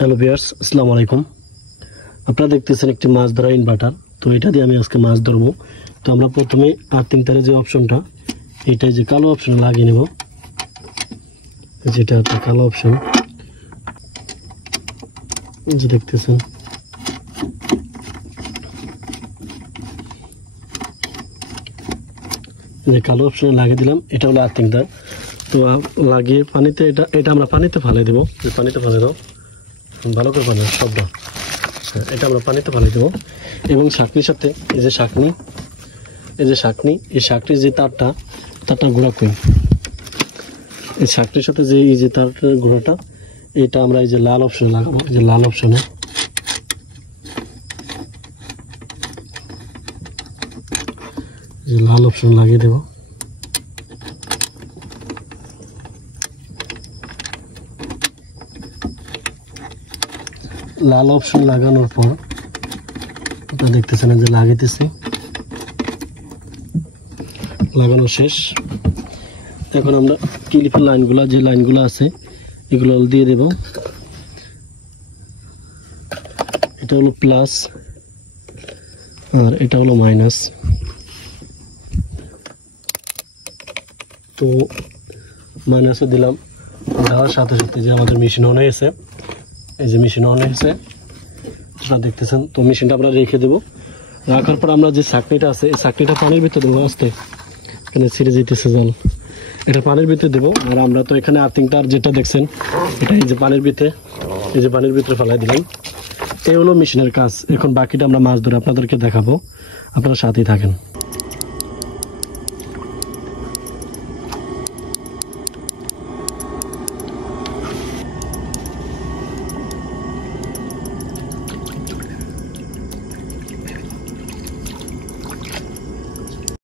Hello viewers, আসসালামু আলাইকুম। আপনারা দেখতেছেন একটি মাছ ধরা ইনভার্টার। তো এটা দিয়ে আমি আজকে মাছ ধরবো। তো আমরা প্রথমে আর্থিং তারের যে অপশনটা, এটাই যে কালো অপশন লাগিয়ে নেব, যেটা একটা কালো অপশন যে দেখতেছেন। যে কালো অপশনে লাগিয়ে দিলাম, এটা হলো আর্থিং তার। তো লাগিয়ে পানিতে এটা আমরা পানিতে ফালাই দেবো। পানিতে ফালাই দাও, ভালো করে পানি শব্দ। এটা আমরা পানিতে ফালাই দেবো এবং শাকনির সাথে এই যে শাকনি, এই শাকনির যে তারটা ঘোরা করি, এই শাকনির সাথে যে এই যে তারটার ঘোরাটা, এটা আমরা এই যে লাল অপশনে লাগাবো। এই যে লাল অপশনে লাগিয়ে দেব। লাল অপশন লাগানোর পর আপনারা দেখতেছেন যে লাগাইতেছি, লাগানো শেষ। এখন আমরা ক্লিপের লাইনগুলো আছে এগুলো দিয়ে দেব। এটা হলো প্লাস আর এটা হলো মাইনাস। তো মাইনাসে দিলাম, দেওয়ার সাথে সাথে যে আমাদের মেশিন অন হয়েছে, এই যে মেশিন অন হয়েছে আপনারা দেখতেছেন। তো মেশিনটা আমরা রেখে দেবো। রাখার পর আমরা যে চাকনিটা আছে, এই চাকনিটা পানির ভিতরে দেবো। আস্তে এখানে ছিঁড়ে যেতেছে জল, এটা পানির ভিতরে দেবো। আর আমরা তো এখানে আর্থিংটার যেটা দেখছেন, এটা এই যে পানির ভিতরে ফেলাই দিলাম। এই হলো মেশিনের কাজ। এখন বাকিটা আমরা মাছ ধরে আপনাদেরকে দেখাবো, আপনারা সাথেই থাকেন।